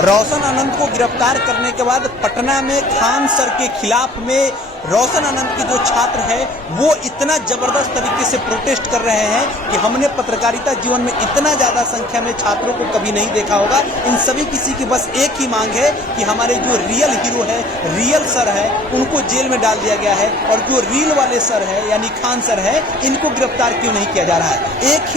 रोशन आनंद को गिरफ्तार करने के बाद पटना में खान सर के खिलाफ में रोशन आनंद के जो छात्र है वो इतना जबरदस्त तरीके से प्रोटेस्ट कर रहे हैं कि हमने पत्रकारिता जीवन में इतना ज्यादा संख्या में छात्रों को कभी नहीं देखा होगा। इन सभी किसी की बस एक ही मांग है कि हमारे जो रियल हीरो है, रियल सर है, उनको जेल में डाल दिया गया है और जो रील वाले सर है यानी खान सर है, इनको गिरफ्तार क्यों नहीं किया जा रहा है। एक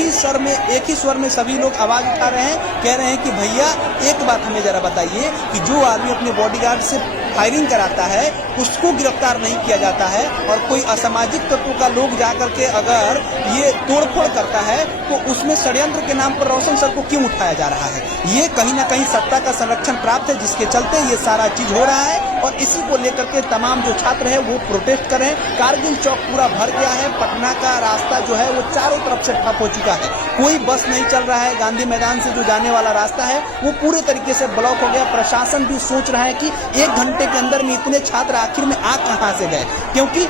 ही स्वर में सभी लोग आवाज उठा रहे हैं, कह रहे हैं कि भैया एक बात हमें जरा बताइए कि जो आदमी अपने बॉडीगार्ड से फायरिंग कराता है उसको गिरफ्तार नहीं किया जाता है और कोई असामाजिक तत्वों का लोग जाकर के अगर ये तोड़फोड़ करता है तो उसमें षड्यंत्र के नाम पर रोशन सर को क्यों उठाया जा रहा है। ये कहीं ना कहीं सत्ता का संरक्षण प्राप्त है जिसके चलते ये सारा चीज हो रहा है और इसी को लेकर के तमाम जो छात्र है वो प्रोटेस्ट कर रहे हैं। कारगिल चौक पूरा भर गया है, पटना का रास्ता जो है वो चारों तरफ से ठप हो चुका है, कोई बस नहीं चल रहा है। गांधी मैदान से जो जाने वाला रास्ता है वो पूरे तरीके से ब्लॉक हो गया। प्रशासन भी सोच रहा है कि 1 घंटे के अंदर में इतने छात्र आखिर में आ कहां से गए, क्योंकि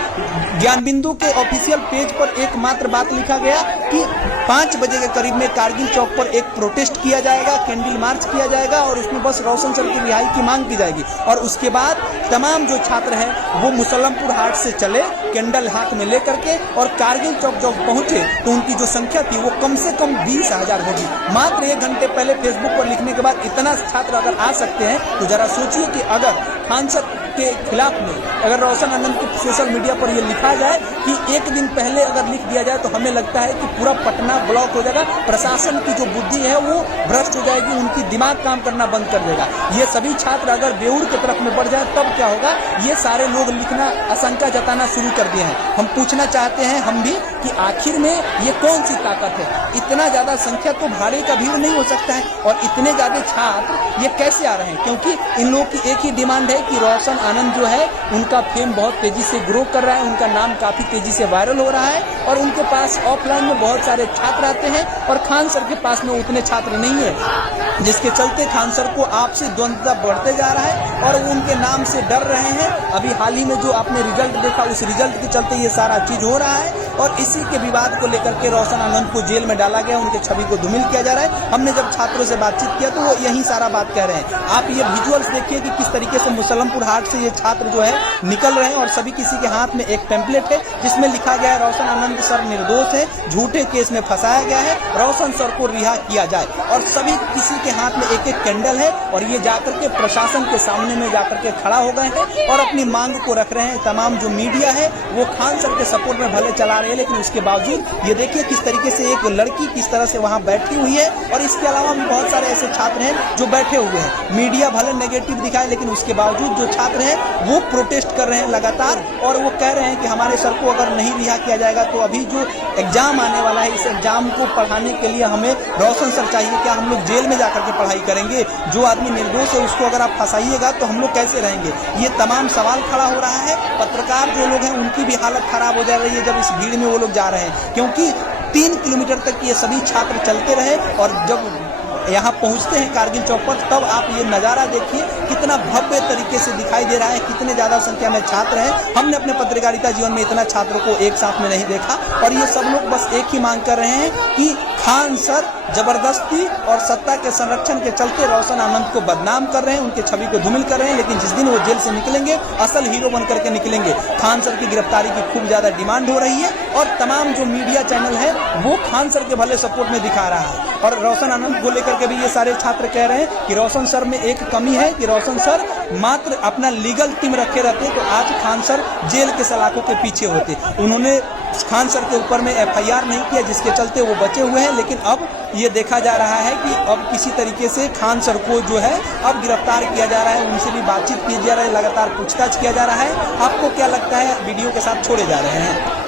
ज्ञान बिंदु के ऑफिशियल पेज पर एकमात्र बात लिखा गया कि 5 बजे के करीब में कारगिल चौक पर एक प्रोटेस्ट किया जाएगा, कैंडल मार्च किया जाएगा और उसमें बस रोशन सर की रिहाई की मांग की जाएगी और उसके बाद तमाम जो छात्र हैं वो मुसल्लमपुर हाट से चले कैंडल हाथ में लेकर के और कारगिल चौक जब पहुंचे तो उनकी जो संख्या थी वो कम से कम 20,000 होगी। मात्र 1 घंटे पहले फेसबुक पर लिखने के बाद इतना छात्र अगर आ सकते हैं तो जरा सोचिए कि अगर खान सर के खिलाफ में अगर रोशन आनंद के सोशल मीडिया पर यह लिखा जाए कि 1 दिन पहले अगर लिख दिया जाए तो हमें लगता है कि पूरा पटना ब्लॉक हो जाएगा। प्रशासन की जो बुद्धि है वो भ्रष्ट हो जाएगी, उनकी दिमाग काम करना बंद कर देगा। ये सभी छात्र अगर बेउर की तरफ में बढ़ जाए तब क्या होगा। ये सारे लोग लिखना, आशंका जताना शुरू कर दिए हैं। हम पूछना चाहते हैं हम भी कि आखिर में ये कौन सी ताकत है। इतना ज्यादा संख्या तो भाड़े का भीड़ नहीं हो सकता है और इतने ज्यादा छात्र ये कैसे आ रहे हैं, क्योंकि इन लोगों की एक ही डिमांड है कि रोशन आनंद जो है उनका फेम बहुत तेजी से ग्रो कर रहा है, उनका नाम काफी तेजी से वायरल हो रहा है और उनके पास ऑफलाइन में बहुत सारे छात्र आते हैं और खान सर के पास में उतने छात्र नहीं है, जिसके चलते खान सर को आपसी द्वंद्वता बढ़ते जा रहा है और वो उनके नाम से डर रहे हैं। अभी हाल ही में जो आपने रिजल्ट देखा उस रिजल्ट के चलते ये सारा चीज हो रहा है और इसी के विवाद को लेकर के रोशन आनंद को जेल में डाला गया, उनके छवि को धूमिल किया जा रहा है। हमने जब छात्रों से बातचीत किया तो वो यही सारा बात कह रहे हैं। आप ये विजुअल्स देखिए कि किस तरीके से मुसल्लमपुर हाट से ये छात्र जो है निकल रहे हैं और सभी किसी के हाथ में एक टेम्पलेट है जिसमें लिखा गया है रोशन आनंद सर निर्दोष है, झूठे केस में फंसाया गया है, रोशन सर को रिहा किया जाए और सभी किसी के हाथ में एक एक कैंडल है और ये जाकर के प्रशासन के सामने में जाकर के खड़ा हो गए हैं और अपनी मांग को रख रहे हैं। तमाम जो मीडिया है वो खान सर के सपोर्ट में भले चला रहे हैं लेकिन उसके बावजूद ये देखिए किस तरीके से एक लड़की किस तरह से वहां बैठी हुई है और इसके अलावा भी बहुत सारे ऐसे छात्र हैं जो बैठे हुए हैं। मीडिया भले नेगेटिव दिखाए लेकिन उसके बावजूद जो छात्र हैं वो प्रोटेस्ट कर रहे हैं लगातार और वो कह रहे हैं कि हमारे सर को अगर नहीं रिहा किया जाएगा तो अभी जो एग्जाम आने वाला है इस एग्जाम को पढ़ाने के लिए हमें रोशन सर चाहिए। क्या हम लोग जेल में जाकर के पढ़ाई करेंगे? जो आदमी निर्दोष है उसको अगर आप फंसाइएगा तो हम लोग कैसे रहेंगे? ये तमाम सवाल खड़ा हो रहा है। पत्रकार जो लोग हैं उनकी भी हालत खराब हो जा रही है जब इस भीड़ में वो लोग जा रहे हैं, क्योंकि 3 किलोमीटर तक ये सभी छात्र चलते रहे और जब यहाँ पहुँचते हैं कारगिल चौक पर तब आप ये नज़ारा देखिए कितना भव्य तरीके से दिखाई दे रहा है, कितने ज़्यादा संख्या में छात्र हैं। हमने अपने पत्रकारिता जीवन में इतना छात्रों को एक साथ में नहीं देखा और ये सब लोग बस एक ही मांग कर रहे हैं कि खान सर जबरदस्ती और सत्ता के संरक्षण के चलते रोशन आनंद को बदनाम कर रहे हैं, उनके छवि को धूमिल कर रहे हैं, लेकिन जिस दिन वो जेल से निकलेंगे असल हीरो बन करके निकलेंगे। खान सर की गिरफ्तारी की खूब ज्यादा डिमांड हो रही है और तमाम जो मीडिया चैनल है वो खान सर के भले सपोर्ट में दिखा रहा है और रोशन आनंद को लेकर के भी ये सारे छात्र कह रहे हैं कि रोशन सर में एक कमी है कि रोशन सर मात्र अपना लीगल टीम रखे रहते तो आज खान सर जेल के सलाखों के पीछे होते। उन्होंने खान सर के ऊपर में FIR नहीं किया जिसके चलते वो बचे हुए हैं, लेकिन अब ये देखा जा रहा है कि अब किसी तरीके से खान सर को जो है अब गिरफ्तार किया जा रहा है, उनसे भी बातचीत की जा रही है, लगातार पूछताछ किया जा रहा है। आपको क्या लगता है? वीडियो के साथ छोड़े जा रहे हैं।